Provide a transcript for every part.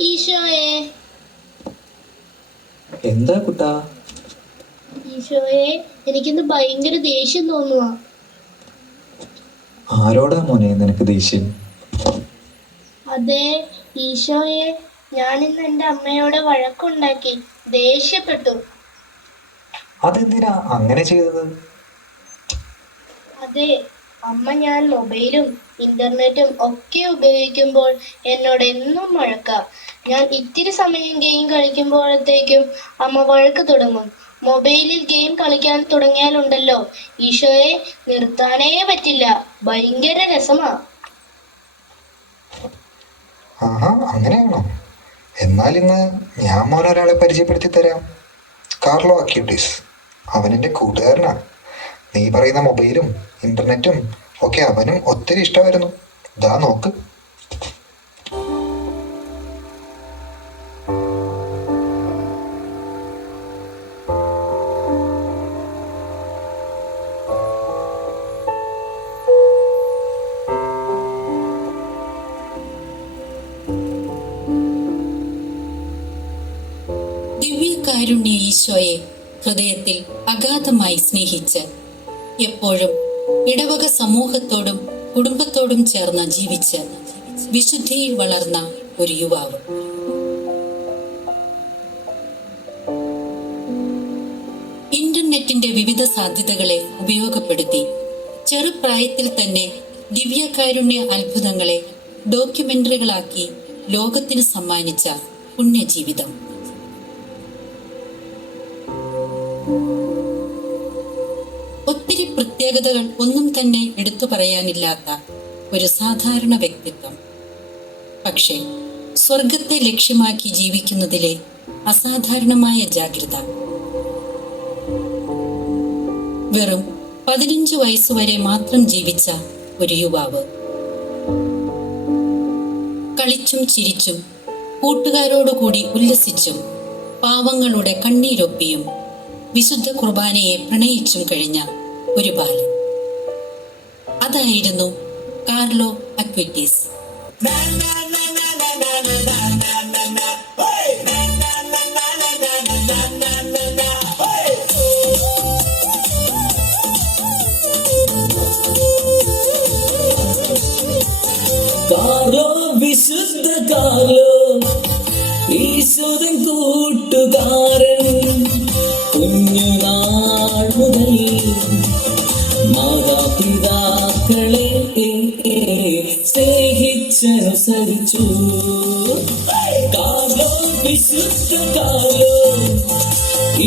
ഈശോയെ, എന്താ കുട്ടാ? ഈശോയെ, എനിക്കിന്ന് ഭയങ്കര ദേഷ്യം തോന്നുക. ആരോടാ മോനെ നിനക്ക് ദേഷ്യം? അതെ ഈശോയെ, ഞാനിന്ന് എൻ്റെ അമ്മയോട് വഴക്കുണ്ടാക്കി, ദേഷ്യപ്പെട്ടു. അതെന്തിനാ അങ്ങനെ ചെയ്തത്? അതെ, അമ്മ ഞാൻ മൊബൈലും ഇന്റർനെറ്റും ഒക്കെ ഉപയോഗിക്കുമ്പോൾ എന്നോട് എന്നും വഴക്കാ. ഞാൻ ഇത്തിരി സമയം ഗെയിം കളിക്കുമ്പോഴത്തേക്കും അമ്മ വഴക്ക് തുടങ്ങും. മൊബൈലിൽ ഗെയിം കളിക്കാൻ തുടങ്ങിയാലുണ്ടല്ലോ ഈശോയെ, നിർത്താനേ പറ്റില്ല. ഭയങ്കര രസമാ. ആഹാ, അങ്ങനെയാണോ? എന്നാൽ ഇന്ന് ഞാൻ മോനൊരാളെ പരിചയപ്പെടുത്തി തരാം. Carlo Acutis. അവനെൻ്റെ കൂട്ടുകാരനാ. നീ പറയുന്ന മൊബൈലും ഇന്റർനെറ്റും ഒക്കെ അവനും ഒത്തിരി ഇഷ്ടമായിരുന്നു. ദാ നോക്ക്. ദിവ്യകാരുണ്യ ഈശോയെ ഹൃദയത്തിൽ അഗാധമായി സ്നേഹിച്ച് എപ്പോഴും ഇടവക സമൂഹത്തോടും കുടുംബത്തോടും ചേർന്ന് ജീവിച്ച് വിശുദ്ധിയിൽ വളർന്ന ഒരു യുവാവ്. ഇന്റർനെറ്റിന്റെ വിവിധ സാധ്യതകളെ ഉപയോഗപ്പെടുത്തി ചെറുപ്രായത്തിൽ തന്നെ ദിവ്യകാരുണ്യ അത്ഭുതങ്ങളെ ഡോക്യുമെന്ററികളാക്കി ലോകത്തിന് സമ്മാനിച്ച പുണ്യജീവിതം. ഒത്തിരി പ്രത്യേകതകൾ ഒന്നും തന്നെ എടുത്തു പറയാനില്ലാത്ത ഒരു സാധാരണ വ്യക്തിത്വം. പക്ഷേ സ്വർഗത്തെ ലക്ഷ്യമാക്കി ജീവിക്കുന്നതിലെ അസാധാരണമായ ജാഗ്രത. വെറും 15 വയസ്സുവരെ മാത്രം ജീവിച്ച ഒരു യുവാവ്. കളിച്ചും ചിരിച്ചും കൂട്ടുകാരോടുകൂടി ഉല്ലസിച്ചും പാവങ്ങളുടെ കണ്ണീരൊപ്പിയും വിശുദ്ധ കുർബാനയെ പ്രണയിച്ചും കഴിഞ്ഞ ഒരു ബാലൻ. അതായിരുന്നു കാർലോ അക്വിറ്റീസ്. കാർലോ, വിശുദ്ധ കാർലോ, ഈശോദൻ കൂട്ടുകാരൻ. കുഞ്ഞുനാൾ മുതൽ മാതാപിതാക്കളെ സ്നേഹിച്ചനുസരിച്ചു. കാർലോ, വിശുദ്ധ കാർലോ,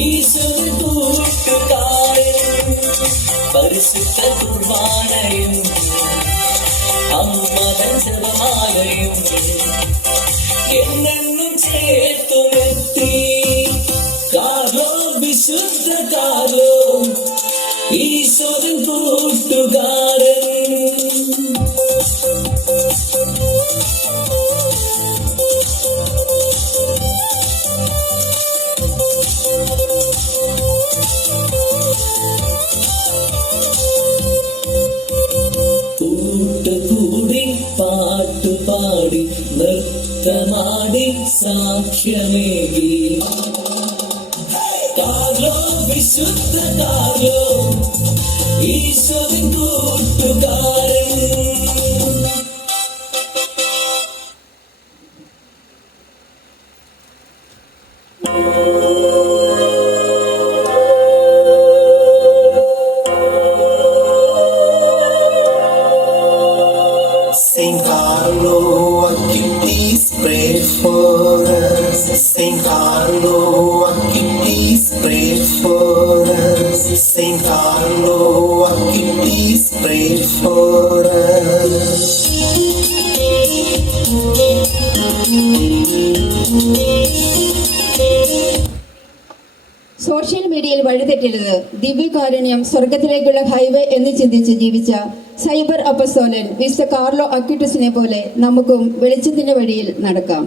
ഈശോദൻ കൂട്ടുകാരൻ. പരിശുദ്ധ കുർബാനയും അമ്മതൻ ജപമാലയും എന്നെന്നും ചേർത്തുമെത്തി. കാർലോ, വിശുദ്ധ കാർലോ, ഈശോദൻ കൂട്ടുകാരൻ. കൂട്ടുകൂടി പാട്ടുപാടി നൃത്തമാടി സാക്ഷ്യമേകി. കാർലോ, വിശുദ്ധ കാർലോ, ഈശോദൻ കൂട്ടുകാരൻ. Saint Carlo Acutis, pray for us. Saint Carlo Acutis, pray for us. Saint Carlo Acutis, pray for us. Social മീഡിയയിൽ വഴിതെറ്റരുത്. ദിവ്യകാരുണ്യം സ്വർഗത്തിലേക്കുള്ള ഹൈവേ എന്ന് ചിന്തിച്ച് ജീവിച്ച സൈബർ അപ്പസ്തോലൻ വിശുദ്ധ കാർലോ അക്വിറ്റസിനെ പോലെ നമുക്കും വെളിച്ചത്തിന്റെ വഴിയിൽ നടക്കാം.